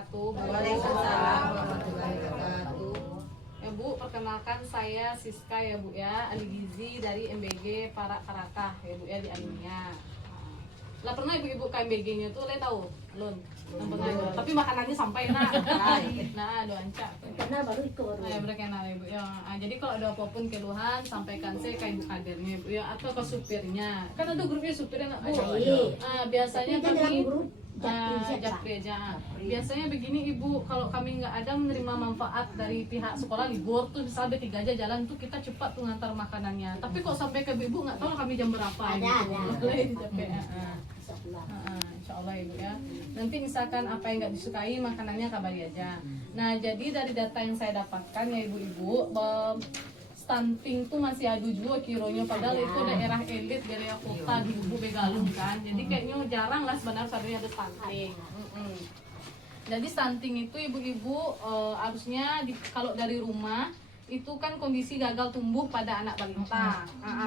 wabarakatuh. Waalaikumsalam warahmatullahi wabarakatuh. Ya Bu, perkenalkan saya Siska ya Bu ya, ahli gizi dari MBG Para Karakah ya Bu ya di Anunya. Lah pernah ibu-ibu KMBG-nya tuh le tahu? Belum. Tapi makanannya sampai nak. Nah, doanca. Kenal baru ikut. Nah, ya berkenal ibu ya. Jadi kalau ada apapun keluhan sampaikan saya ke ibu kadernya ibu ya atau ke supirnya. Kan ada grupnya supirnya nak Bu. Biasanya kami Japri aja. Biasanya begini ibu, kalau kami nggak ada menerima manfaat dari pihak sekolah libur tuh misalnya B3 aja jalan tuh kita cepat tuh ngantar makanannya. Tapi kok sampai ke ibu nggak tahu kami jam berapa. Insya Allah ibu ya. Nanti misalkan apa yang nggak disukai makanannya kabari aja. Nah jadi dari data yang saya dapatkan ya ibu-ibu, stunting tuh masih ada juga kironya, padahal itu daerah elit, daerah kota di Lubu Begalung kan. Jadi kayaknya jarang lah sebenarnya ada stunting. Jadi stunting itu ibu-ibu harusnya kalau dari rumah itu kan kondisi gagal tumbuh pada anak balita,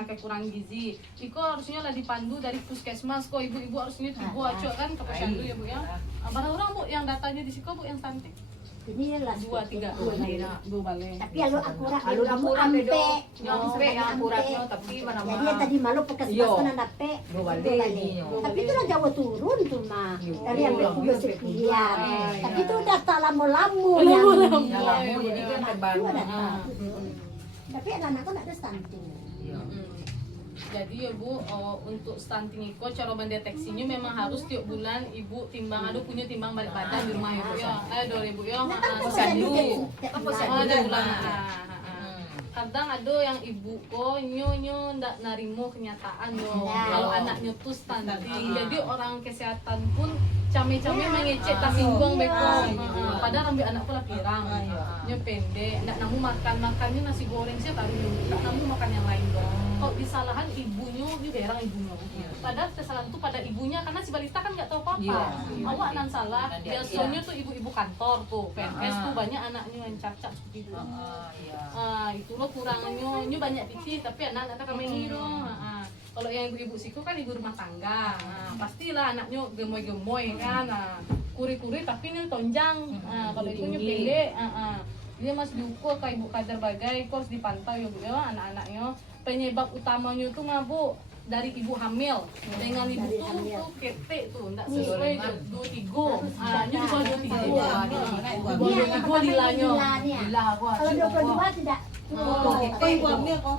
kekurangan gizi. Itu harusnya lah dipandu dari puskesmas kok ibu-ibu harusnya dibawa kan ke posyandu ya bu ya. Berapa orang bu yang datanya di siko bu yang stunting? Ini lah 2, 3, 2 balik. tapi lalu akurat Yang akuratnya tapi mana jadi yang tadi malu puskesmas kan ada pe tapi itu lah jauh turun tuh mah dari yang berkumpul sekian tapi itu udah tak lama-lama yang lamu jadi kan terbaru. tapi anak-anakku nggak ada stunting. Jadi ya Bu, untuk stunting itu cara mendeteksinya memang harus tiap bulan ibu timbang, aduh punya timbang balik badan di rumah ya Bu ya. 2.000 ya, posyandu. Ada bulan. Kadang ada yang ibu kok nyo ndak narimo kenyataan yo. Kalau anaknya tuh stunting. Jadi orang kesehatan pun came-came mengecek tak singgung beko. Padahal ambil anak pula pirang. Nyo pendek, ndak namu makannya nasi goreng sih tadi ndak namu makan yang lain dong. Kok disalahan ibunya, dia berang ibunya. Padahal kesalahan itu pada ibunya karena si balita kan nggak tahu apa-apa. Awak nan salah. Biasanya tuh ibu-ibu kantor tuh, PNS tuh banyak anaknya yang cacat seperti itu. Itu loh kurangnya, nyu banyak pici tapi anak-anak kami hero. Kalau yang ibu-ibu siku kan ibu rumah tangga. Pastilah anaknya gemoy-gemoy kan. Kuri-kuri tapi ini tonjang. Kalau itu nyu pendek. Dia masih diukur ke ibu kader bagai, kok harus dipantau ya Bu ya anak-anaknya. Penyebab utamanya itu mah Bu dari ibu hamil dengan ibu tuh ketek tuh enggak sesuai 23. Ini di bawah 23 dilanya. Kalau 22 tidak. Ibu hamil kok.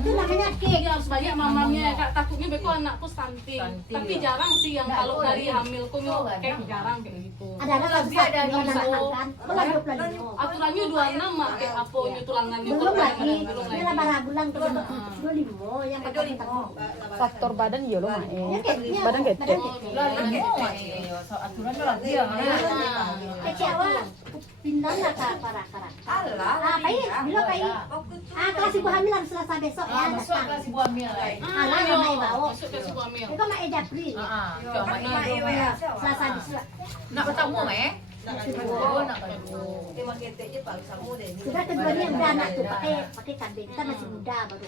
Itu namanya kek. Harus banyak mamamnya Kak, takutnya beko anakku stunting. Tapi jarang sih yang kalau dari hamil kok kayak jarang kayak gitu. Ada Lebih ada di makan. aturannya 26 mak kayak apa tulangannya Belum lagi. belum Ini lagi. lah bulan tuh 25 yang Faktor badan iya loh mak. badan gede. Aturannya lagi ya. Kecewa pindah lah ke para-para. Apa ini? Bila apa ini? Kelas ibu hamil harus selesai besok ya. Masuk kelas ibu hamil lah. Sama bawa. Masuk ke sebuah mil. Itu mak Japri. Selesai di Nak bertemu sudah keduanya udah anak tuh pakai kambing kita masih muda baru.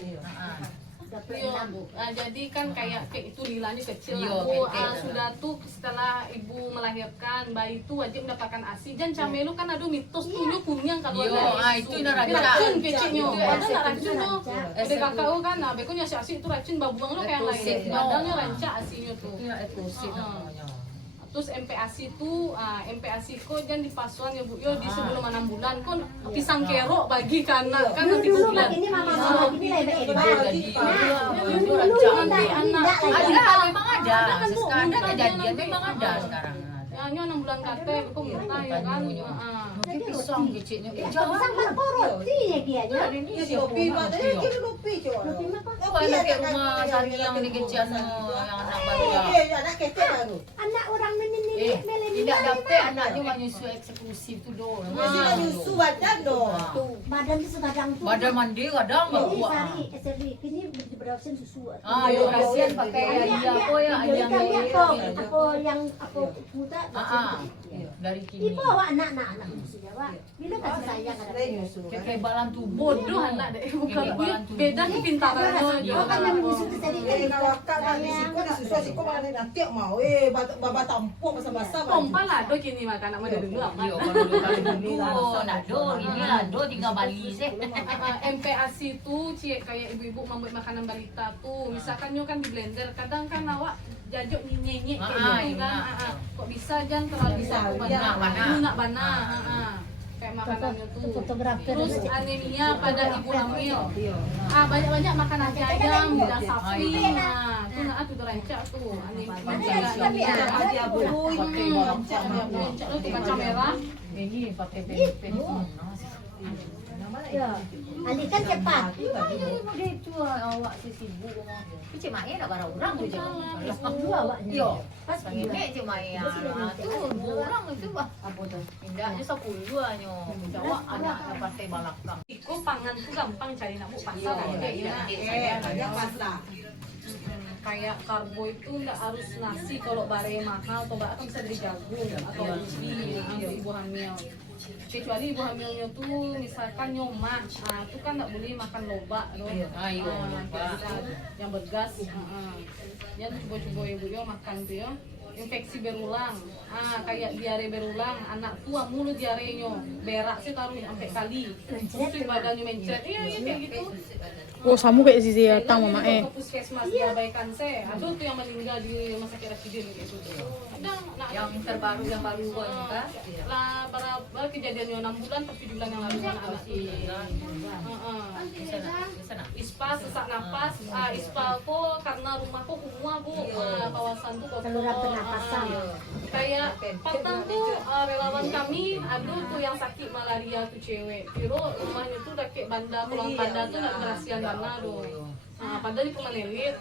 Iya Bu, jadi kan kayak itu lilanya kecil Iya, Bu. kecil. Sudah tuh setelah ibu melahirkan bayi itu wajib mendapatkan ASI. Dan camelu kan ada mitos tuh nyu kunyang kalau ada itu racun. racun kecilnya. Itu Padahal racun. racun tuh. Ada kakak kan, nah beko nyasi ASI itu racun babuang lo kayak lain. Etosit, Padahal rancak ASI-nya tuh. Etosit namanya. Terus MPASI itu, MPASI kok jangan dipasuan ya Bu, yo di sebelum 6 bulan kon pisang kerok bagi ke anak kan nanti Dulu bulan. ini mama ini lebih hebat. Dulu nanti anak Memang ada. Sekarang ada kejadian memang ada sekarang. ya nyo 6 bulan kate kok murah ya kan. Mungkin pisang kecilnya. Pisang baru roti ya dia nya. Banyak kayak rumah sari yang di kecil yang anak baru ya. Anak orang ini Tidak dapat anaknya menyusu eksekusi itu doang. badan itu sedang tuh. Badan mandi kadang nggak Ini kuat. sari ini berdausin susu. Yo kasihan pakai dia apa ya ayam apa yang apa buta. dari kini. Ibu awak anak-anak sudah Wak. Bila kasih sayang ada. Kekebalan tubuh Bodoh anak deh bukan beda kepintarannya. Oh kan yang menyusu itu tadi kan. Pom Sumpah lah, do kini makan nama dia dulu amat. Iya, kalau dulu nak do ini lah do tinggal Bali sih. MPASI itu cie kayak ibu-ibu membuat makanan balita tuh. Misalkan nyo kan di blender, kadang kan awak jajok nyenyek kayak gitu kan. Kok bisa jangan terlalu bisa nggak bana. Kayak makanannya tuh. Terus anemia pada ibu hamil. Banyak-banyak makan nasi ayam, lidah sapi. Nah, tuh nah tuh rancak tuh. Anemia Tapi ada rancak tuh kacang merah. Ini pakai pen. Ya, Andi kan cepat. Dia itu awak si sibuk. Cik Mai nak barang orang tu je. Dua awaknya. Yo, pas ini Cik Mai tu orang itu apa tu? Indahnya 10 nyo. Jawab anak partai balakang. Iko pangan tuh gampang cari nak bu pasar aja ya. Kayak karbo itu nggak harus nasi, kalau bare mahal atau nggak bisa beli jagung atau ubi untuk ibu hamil. Kecuali ibu hamilnya tuh misalkan nyoma, itu kan nggak boleh makan loba loh. Yang bergas. Ya tuh coba-coba ibu yo makan tuh ya. Infeksi berulang, kayak diare berulang, anak tua mulu diarenya, berak sih taruh sampai kali, terus badannya mencret, iya kayak gitu. Oh, sama kayak si Tang mama Ke puskesmas diabaikan sih, ada tuh yang meninggal di rumah sakit Rapidin kayak gitu. Ada Yang terbaru yang baru kan? lah baru kejadiannya 6 bulan atau 7 bulan yang lalu anak ISPA sesak napas, ISPA kok karena rumahku kumua bu, kawasan tuh kotor. Saluran pernapasan. Kayak petang tuh relawan kami ada tuh yang sakit malaria tuh cewek. Piro rumahnya tuh udah kayak banda, kolong banda tuh nggak kerasian dana doh. Padahal di Pemalelit,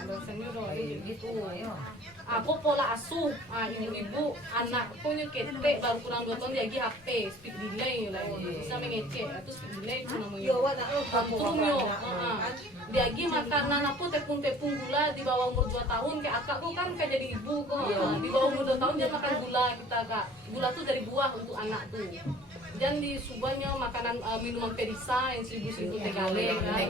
ada senior doh gitu. Aku pola asuh, ibu-ibu anak punya ketek baru kurang 2 tahun lagi HP, speed delay lah, bisa mengecek, atau speed delay itu namanya. Tantrum yo, diagi makanan apa tepung-tepung gula di bawah umur 2 tahun, kayak akak tuh kan kayak jadi ibu kok, di bawah umur 2 tahun dia makan gula kita kak, gula tuh dari buah untuk anak tuh. Dan di subahnya makanan minuman perisa yang 1000 tegale kan.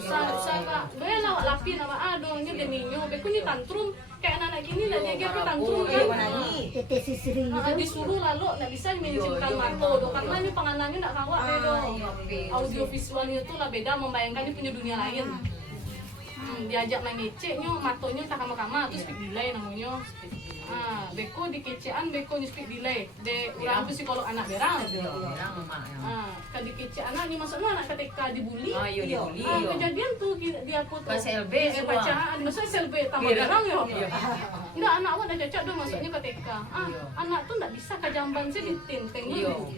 Usah kak, doya lawak lapi nama adonya deminyo, beku ni tantrum kayak anak gini lah dia apa tantrum kan. Tete sisri itu. Disuruh lalu nggak bisa mencinkan mato do karena ini panganannya nggak kawak do. Audio visualnya tuh lah beda, membayangkan dia punya dunia lain. Diajak main ngeceknya, matonya tak kama-kama terus speak delay namanya. Beko di kecean, beko di speak delay. De urang psikolog anak berang. Kadi kece anak ni maksudnya anak ketika dibully. Kejadian tuh dia foto. Pas LB bacaan, maksudnya SLB tambah berang yo. Enggak anak awak dah cacat do maksudnya ketika. Anak tuh enggak bisa kajamban sih ditinteng dulu.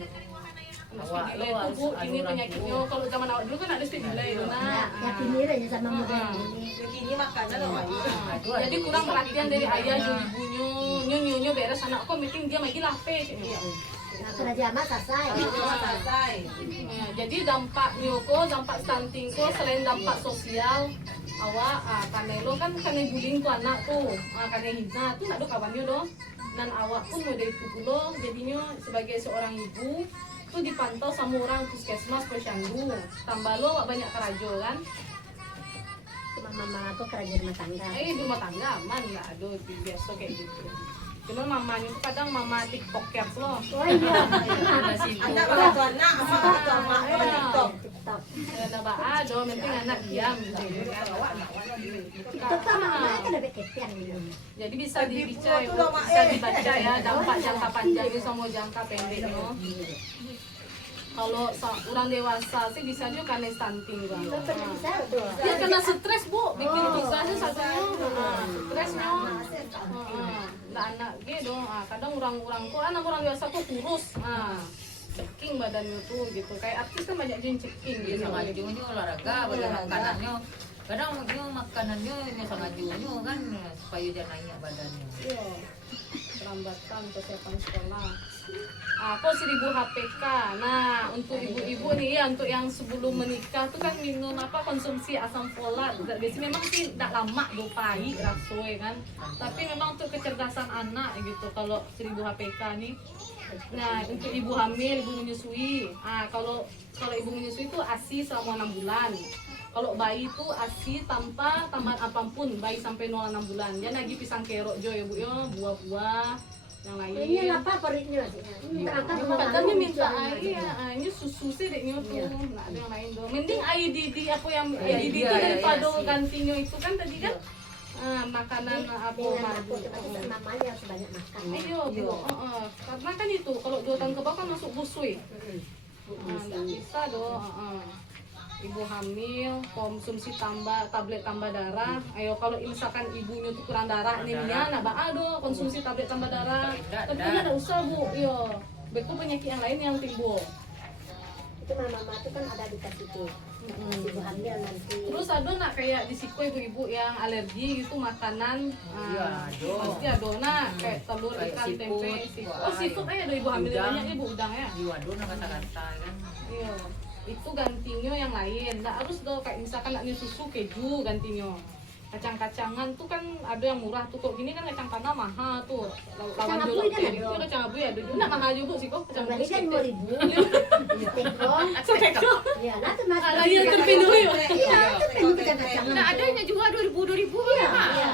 Speed delay itu bu, ini penyakitnya. Kalau zaman awak dulu kan ada speed delay do nah. Ya pinirnya sama modern ini. Begini makanan Jadi kurang perhatian dari ayah ibunya, nyonyo beres anak kok meeting dia lagi lape. Kerja mah selesai. Jadi dampaknya kok, dampak stunting kok selain dampak sosial, awak karena lo kan karena bullying tuh anak tuh, karena hina tuh nak do kawannya do, dan awak pun udah itu pulo, jadinya sebagai seorang ibu tuh dipantau sama orang puskesmas posyandu, tambah lo awak banyak kerajo kan. Mama aku kerja rumah tangga. Rumah tangga aman nggak ada biasa kayak gitu. Cuman mamanya tuh kadang mama tiktokers loh. Oh iya. Anak kalau anak sama TikTok. Ada ada, penting anak diam gitu kan. TikTok sama mama kan ada kepian gitu. Jadi bisa dibaca ya dampak jangka panjangnya sama jangka pendeknya. Kalau orang dewasa sih bisa juga karena stunting bang. Dia kena stres bu, bikin pisahnya satunya stresnya. Nah anak gitu, kadang orang-orang kok anak orang dewasa kok kurus, ceking badannya tuh gitu. Kayak artis kan banyak yang ceking gitu. Sama juga olahraga, badan makanannya. Kadang makanannya sama juga kan supaya jangan naik badannya. Iya. Perlambatan persiapan sekolah. Kok 1000 HPK. Nah, untuk ibu-ibu nih ya, untuk yang sebelum menikah tuh kan minum konsumsi asam folat. Biasanya memang sih tidak lama do pahit rasoi kan. Tapi memang untuk kecerdasan anak gitu kalau 1000 HPK nih. Nah, untuk ibu hamil, ibu menyusui. Kalau ibu menyusui itu ASI selama 6 bulan. Kalau bayi itu ASI tanpa tambahan apapun, bayi sampai 0,6 bulan. Dia lagi pisang kerok jo ya bu ya, buah-buah. yang lain. Ini apa periknya sih? Terangkat Padahal minta air ya, ini susu sih deknya tuh, nggak ada yang lain dong. Mending air di apa yang air di itu daripada gantinya itu kan tadi kan makanan apa madu. Mamanya harus banyak makan. Ayo, karena kan itu kalau 2 tahun ke bawah kan masuk busui. Nggak bisa dong. Ibu hamil, konsumsi tablet tambah darah. Ayo kalau misalkan ibunya tuh kurang darah, anemia, nah ado konsumsi tablet tambah darah. Tapi kan ada usah bu, yo. Beku penyakit yang lain yang timbul. Itu mama tuh kan ada dikasih tuh. Ibu hamil nanti. Terus ada nak kayak di siko ibu-ibu yang alergi gitu makanan. Pasti ada nak kayak telur, ikan, tempe, seafood. Oh seafood aja ada ibu hamil banyak ibu udang ya. Waduh, kata-kata kan. Iya. Itu gantinya yang lain. Nggak harus dong kayak misalkan nak susu keju gantinya. Kacang-kacangan tuh kan ada yang murah tuh kok gini kan kacang tanah mahal tuh. Lawan jual itu kacang abu ya ada juga. Nggak mahal juga sih kok kacang abu. Berarti kan 2.000. Tekong. Setekong. Iya, nanti masih. Ada yang terpindah ya. Iya, itu kacang-kacangan. Nah, adanya juga 2000 Iya, iya.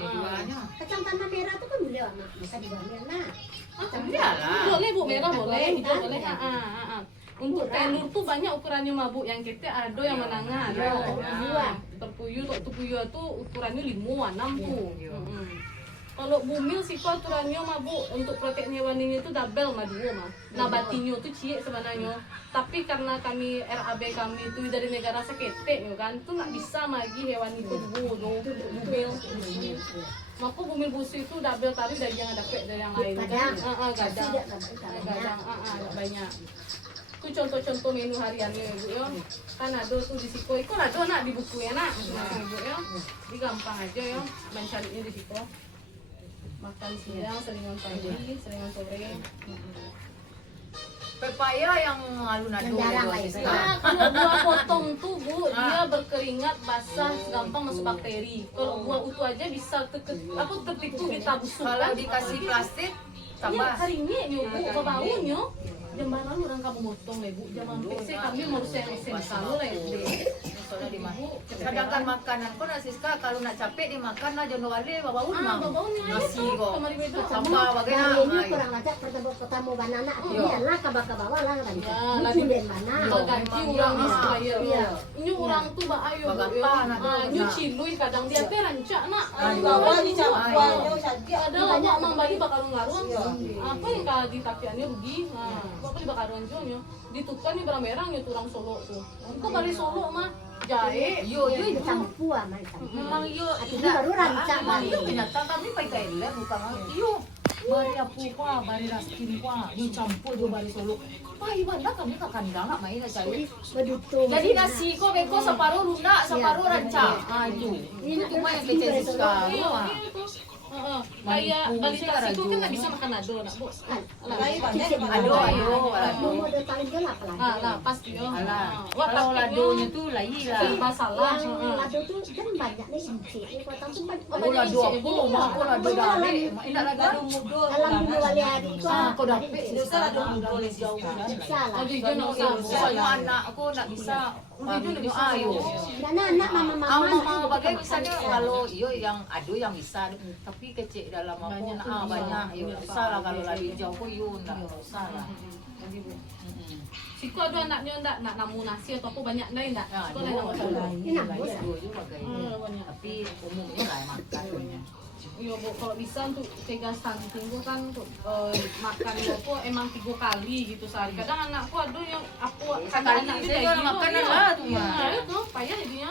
Jualnya. Kacang tanah merah tuh kan beliau anak bisa diambil nah. Boleh bu merah boleh, hijau boleh. Untuk telur tuh banyak ukurannya mah bu, yang kita ada yang menengah ada. Terpuyuh tuh ukurannya 5, 6 tuh. Kalau bumil sih kok aturannya mah bu, untuk protein hewani itu double mah 2 mah. Nabatinya tuh cie sebenarnya. Tapi karena kami RAB kami itu dari negara sekete ya kan, tuh nggak bisa lagi hewani itu dulu bumil. Maka bumil busu itu double tadi dari yang dapat dari yang lain. Gadang, nggak banyak. Itu contoh-contoh menu hariannya ibu ya. Kan ada tuh di siko, itu ada nak di buku ya nak, masing-masing ibu ya. Jadi gampang aja ya, mencarinya di siko. Makan siang, selingan pagi, selingan sore. Pepaya yang alun-alun Nah, kalau buah potong tuh bu, dia berkeringat, basah, gampang masuk bakteri. Kalau buah utuh aja bisa tertipu kita busuk. Kalau dikasih plastik tambah. Ya, karinya nih bu, baunya. Zaman lalu orang kamu motong ya bu, zaman PC kami mau sering selalu lah ya bu. Soalnya dimakan. Sedangkan makanan kok Siska kalau nak capek dimakan lah jono wale babaun mah. Nasi kok. Sama bagaimana? Ini kurang aja pertama banana akhirnya lah ke bawah lah kan. Ya, Itu dan mana? Ganti orang di supplier. Ini orang tuh mbak ayo bu ya. Ini cilui kadang dia teh rancak nak. Bawa di campurnya saja. Ada lama mambali bakal ngaruh. Apa yang kalau ditapiannya rugi. Apa di bakaruan jonyo. Ditukar nih barang-barang ya turang Solo tuh. Itu bari Solo mah jahe. Yo Campur macam. memang yo. Akhirnya baru rancak Memang yo balik. ternyata kami pakai Thailand bukan yo. Bari apa kuah, bari raskin kuah, dicampur do bari Solo. Wah, ibadah kami ke kandang nak main cari. Bedutung. Jadi nasi kok beko separuh lunak, separuh rancak. Itu. Itu cuma yang kecil sekali. Kayak balita itu kan nggak bisa makan ado nak bu. Ayo. Mau ada paling gelap lah. Lah pasti yo. Kalau ladonya tuh lain lah. Masalah. Lado tuh kan banyak nih inci. Kota tuh banyak. Oh, lado apa? Mau lado dale. Indah lado mudul. Dalam dua kali hari itu. Kau dapat Dosa lado mudul jauh. Bisa lah. Lagi juga nggak usah. Soalnya anak aku nak bisa. Ayo. Anak mama. Bagai misalnya kalau iyo yang ado yang bisa, tapi kecil dalam aku banyak. Iyo usah lah kalau lagi jauh aku iyo nggak usah lah. Siko ada anaknya nak namu nasi atau apa banyak lain enggak? Siko lain nama Ini nambah. banyak. Tapi umumnya nggak makan. Iya bu, kalau bisa untuk 3 stunting bu kan untuk makan aku emang 3 kali gitu sehari. Kadang anakku ada yang aku Sekali anaknya itu juga makanan lah tuh mah. Iya itu payah jadinya.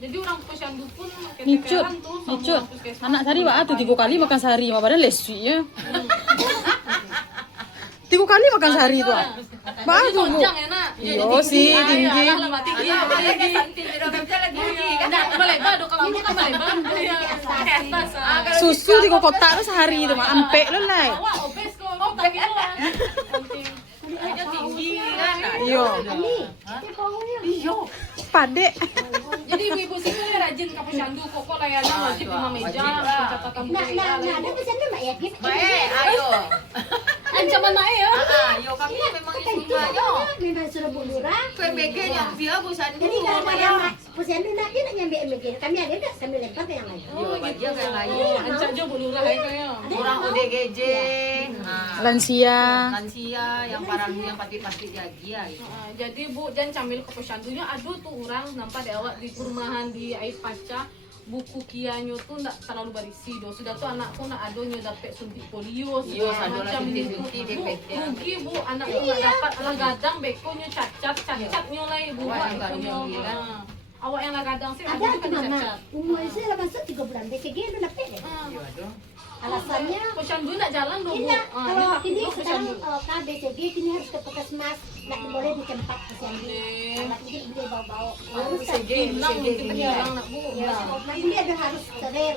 Jadi orang posyandu pun Nicut, keteteran tuh sama nicut. puskesmas. Anak sehari wah tuh 3 kali makan sehari, mah padahal lesui ya. 3 kali makan sehari tuh. Bah tuh bu. Tonjang enak. Iya sih tinggi. Tinggi. Enggak melebar dong kalau aku kan melebar. Iya. Susu di kotak tuh sehari tuh mah ampe lo lah. Wah, obes kok. Kok tak gitu lah. Aja tinggi kan. Iya. Iyo. Padek. Jadi ibu-ibu sih kan rajin ke posyandu kok layanan wajib 5 meja, catatan Nah, ada pesannya Mbak ya? Baik, ayo. Ancaman mae ya. Yo kami memang isungnya. Memang suruh bulura. PBG yang dia bosan Jadi dulu kalau ya. yang posyandu nak dia nak nyambi MG. Kami ada enggak? Kami lempar ke yang lain. Yo, dia kayak lain. Ancak jo Bu Lurah ya kayak. Orang UDGJ, Lansia. lansia yang parah yang pasti jadi ya gitu. Jadi Bu jangan cambil ke posyandunya aduh tuh orang nampak di awak di perumahan di air paca buku kianyo tuh ndak terlalu berisi do sudah tuh anakku nak adonyo dapat suntik polio Iya, segala sado macam suntik gitu. DPT. Rugi Bu anakku nggak dapat alah gadang bekonya cacat lah ibu Wah, yang bekonya. gadang, kan? Awak yang lah gadang sih Ada aduh tuh kan mama, cacat. umur saya masuk 3 bulan BCG udah dapet deh. Iya aduh. Alasannya Posyandu ndak jalan do Bu. iya, kalau ini takut sekarang posyandu. BCG kini harus ke puskesmas, nggak boleh di tempat posyandu. Anak ini boleh bawa-bawa. Harus kan? Hilang mungkin hilang nak Bu. Ya, nanti dia ada harus steril.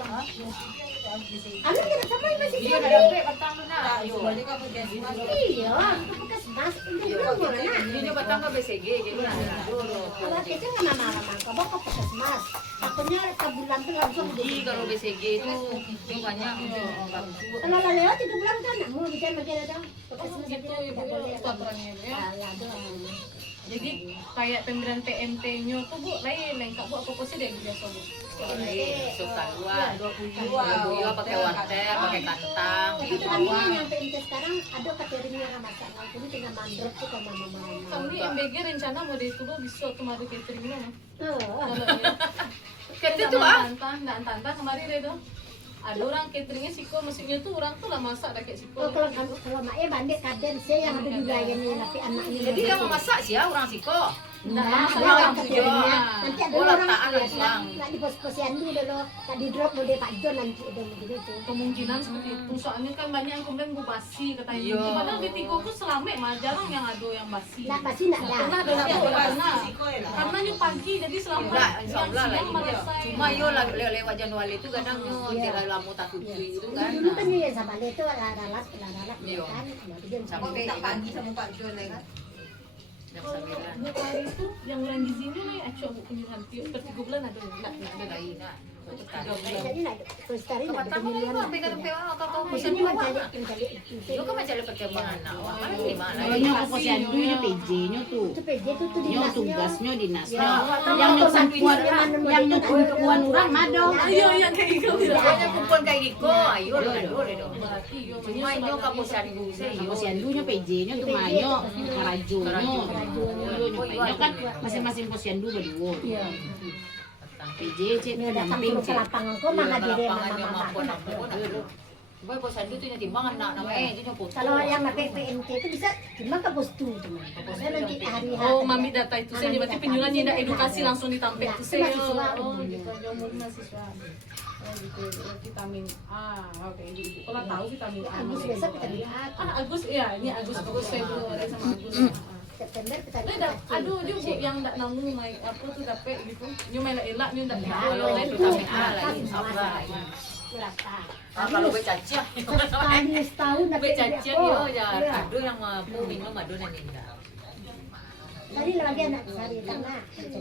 Anu kita sama masih Iya udah steril. dapet batang lu nak. Ayo. Balik ke puskesmas. Iya, ke puskesmas itu dulu mana. Ini batang ke BCG jadi dulu. Kalau itu nggak lama-lama, kamu ke puskesmas. Takutnya sebulan tuh langsung Jadi kalau BCG itu banyak bagus. kalau lah lewat 3 bulan kan nggak mau bicara macam ada puskesmas Gitu aja ibu tidak boleh. aturannya ya. Ya, Jadi kayak pemberian PMT-nya tuh Bu lain lengkap Bu apa sih dari biasa Bu? Suka luar. Dua pakai water, pakai kantang. tapi itu kami yang PMT sekarang ada cateringnya orang masak. Jadi tinggal mandrop tuh ke mama-mama. Kami MBG rencana mau dari itu bisa kemarin catering mana? Oh, Kan itu ah. Tantang kemarin deh tuh. Ada orang cateringnya siko, maksudnya tuh orang tuh lah masak dah kayak siko. oh kalau maknya bandit kaden saya yang ada di wilayahnya tapi anaknya. Jadi yang mau masak sih ya orang siko. Nah, Nah, ada orang tuh, cateringnya. Jo. Nanti ada Oh, orang letakkan ya, langsung. nggak di pos-posyandu dulu, nggak di drop mau Pak John nanti udah begitu. Kemungkinan seperti itu. Soalnya kan banyak yang kemudian bu basi katanya. Iya. Padahal di Tigo tuh selama mah jarang yang ada yang basi. Nggak pasti nggak ada. Pernah ada Iya, Bu, pasti pernah. siko ya lah. Karena nyu pagi jadi selama Enggak, yang insya Allah lah siang ini. malah selesai. Cuma yo lah lewat Januari itu kadang yo Iya. tidak lama tak cuci itu kan. Dulu kan ya sama dia itu lalat Iya. kan, nah, dia Sama Kok minta pagi sama Pak John ya kan? Jam 9. Dua hari itu yang bulan di sini nih acok bu kunjungan tiup per 3 bulan ada enggak Ada lagi nak. Jadi nak terus cari nak Pertama pemilihan. kan pegang PO kau Di bisa sini dua. mencari Yo kan mencari perkembangan awak. Mana di mana? Nyo ke posyandu nyo PJ-nyo tuh. itu PJ itu tuh Nyo dinasnya. tugasnya dinasnya. Ya. Yang nyo kumpuan yang nyo kumpuan orang mado. Iya iya kayak gitu. Hanya kumpul kayak gitu. Ayo lah dulu dong. Berarti yo Cuma yo ke posyandu Ke saya. posyandu nyo PJ-nyo tuh manyo karajo nyo. Nyo kan masing-masing posyandu berdua. Iya. PJ cek Ini datang damping ke cek. lapangan kok mana dia Lapangan yang mama mampu nak. Boy posyandu tu nanti bangan nak namanya itu nyo foto. kalau yang pakai PMT itu bisa cuma ke pos tu cuma. Saya nanti hari-hari. Oh, mami data itu saya berarti penyuluhan tidak edukasi langsung ditampil Ya, itu itu saya. mahasiswa. Oh, gitu aja umur mahasiswa. Oh, gitu. Vitamin A. Oke, ibu. Kalau tahu vitamin A. Agus besok kita lihat. Agus iya, ini Agus Februari sama Agus. September kita Ini lihat. aduh dia bu yang tak namu main apa tuh dapet gitu. Nyu main elak nyu tak Kalau lain vitamin A lagi, apa lagi? Berapa? Kalau gue cacah. Sekali setahun Gue dapat cacah dia. Oh, yo ya. iya. Aduh yang mampu minum aduh nanti enggak. Tadi lagi anak cari karena itu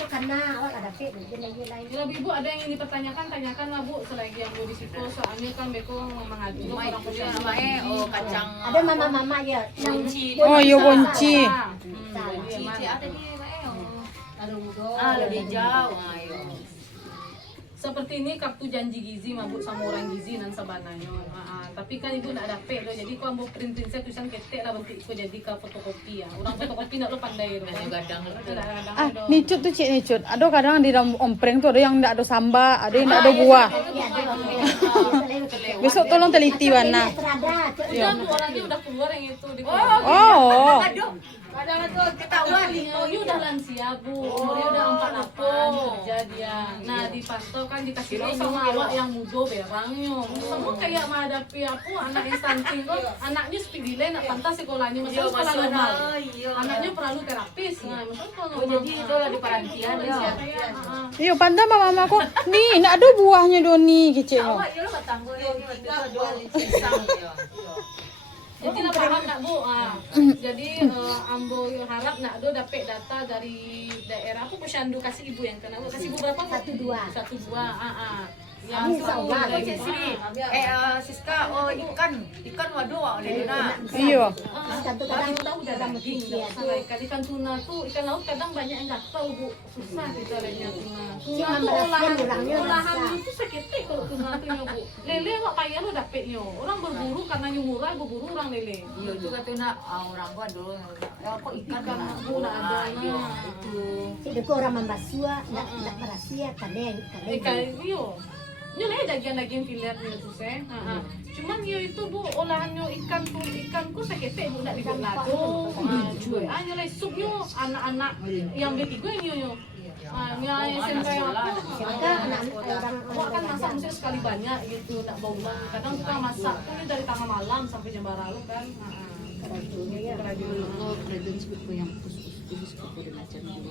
karena awak ada fit mungkin lagi lain. Kalau ibu ada yang ingin dipertanyakan, tanyakan lah bu. Selagi yang bu di situ, soalnya kan beko mengadu Cuma orang itu posyandu. namanya oh kacang. Ada mama-mama ya yang Kunci. Oh, yo kunci. Cici ada di mana? Ada udon. Ah lebih jauh. Ayo. Seperti ini kartu janji gizi mabuk sama orang gizi nan sabananya. Tapi kan ibu nak dapet loh. Jadi kau mau print saya tulisan ketek lah bentuk ikut jadi ke fotokopi ya. Orang fotokopi nak lo pandai loh. Nanya gadang lu. Ah, nicut tuh cik nicut. Ada kadang di dalam ompreng tuh ada yang ndak ada samba, ada yang ndak ada buah. Besok tolong teliti warna. Terada, Udah bu orangnya udah keluar yang itu di Oh. Aduh. Kadang tuh ketahuan. Oh, ini udah lansia bu, umurnya udah 48 kerja dia. Nah dipantau kan dikasih tahu sama awak yang muda berangnya. Semua kayak menghadapi aku anak stunting tuh, anaknya speedy nak pantas sekolahnya masih sekolah normal. Anaknya perlu terapis. Nah, maksudnya kalau Oh jadi itu lah di perhatian ya. Iyo pandai mama kok. Nih, ndak ada buahnya Doni kecil. Awak yo lah tangguh ini waktu itu dua pisang ya. Jadi nak paham nak bu, jadi ambo harap nak do dapat data dari daerah aku posyandu kasih ibu yang kena, kasih ibu berapa? 12. 12, yang Insya Allah. Oh Sri, Siska, oh ikan waduh oleh Dona. Iyo. Ikan tuh Kadang kadang tahu udah daging, Iya, nggak usah ikan. Ikan tuna tuh, ikan laut kadang banyak yang nggak tahu bu, susah kita lihatnya tuna. Tuna tuh membereskan orangnya olahan rasa. itu sakitnya kalau tuna tuh ya bu. Lele nggak payah lo dapetnya. Orang berburu karena murah, berburu orang lele. Iya itu kan tuna orang gua dulu. Ya kok ikan Ikan lah. bu nggak ada. Iya Nah. itu. Sih itu orang membasua, nggak berasia kadang. Ikan iyo. Nyo daging filet tuh saya. Cuman yo itu bu olahannya ikan ku sakit bu nak dibuat lado. Hanya le sup yo anak-anak yang bertiga yo. Yang SMP aku. Maka anak orang Aku akan masak mesti sekali banyak gitu, nak bau-bau. Kadang suka masak tuh dari tengah malam sampai jam lalu kan. Kerajaan sebut ko yang putus-putus ko po din acan dulu.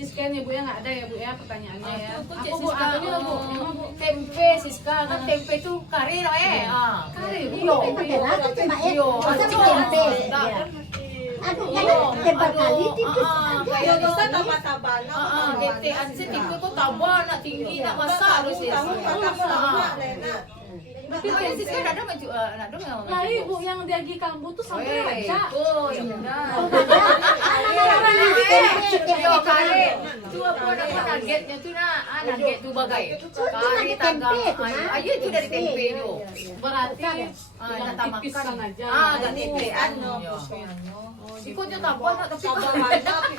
Iskan ya bu ya nggak ada ya bu ya pertanyaannya ya. Aku Aku bu adanya bu. tempe Siska kan tempe itu kari lah Kare bu. Iya, pakai rasa cuma masa tempe. Aduh, tebal kali tipis aja. Yo bisa taba-taba na. Getean sih tempe kok tabah nak tinggi nak masak harus ya. Tapi ayah Siska nak dong nak dong yang Lah ibu yang diagi kambu tuh sampai raja. Oh, ya benar. Tempe. Yo kare. Tu apa nama nuggetnya tu nak? Nugget tu bagai. Kare tagang. Ayo itu dari tempe tu. Berarti Nak tipiskan tambahkan aja. agak tetean no. Ikutnya tambah nak tapi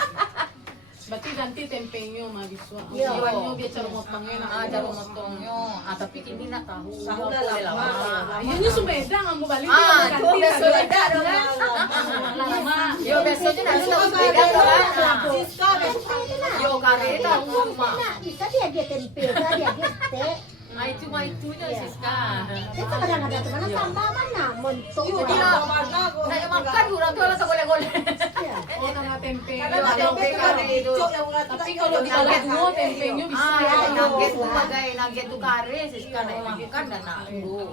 Berarti ganti tempenya mah biswa. Iya. Iwannya biar cara motongnya nak. cara motongnya. Tapi kini nak tahu. Tahu dah lama. Ini sumeda ngambil balik Tu besok ada dong. lama. Yo besoknya nak tahu beda kan. Siska besok Yo kare tahu mah. Bisa dia tempe, dia teh. Itu mah itunya Siska. Kita kadang ada teman tambah mana montok. Yo dia nak makan orang tu lah tak boleh-boleh. Oh karena tempe. Kalau tempe kare itu. Tapi kalau dibalik dua tempenya bisa. Nugget tu bagai nugget tu kare Siska nak makan dan nak dulu.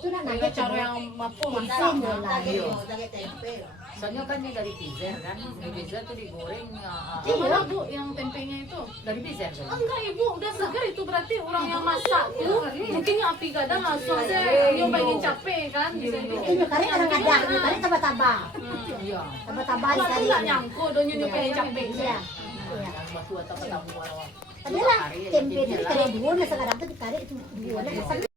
Itu nak Ada nugget cara yang mampu masak. Isin lah. dari tempe. Soalnya kan ini dari pizer kan. Di pizer tu digoreng Gimana bu yang tempenya itu? dari pizer kan. Enggak ibu, udah segar itu berarti orang yang masak tuh mungkin yang api kadang langsung saya yang pengen capek kan bisa itu. Ini kari kadang-kadang, ini kari tambah-tambah. Iya. Tambah-tambah Kalau kari. nggak nyangkut, donya yang pengen capek Iya. Iya. Batu atau ketemu orang. Padahal tempe itu dikari dua, nah sekarang tuh dikari itu dua, nah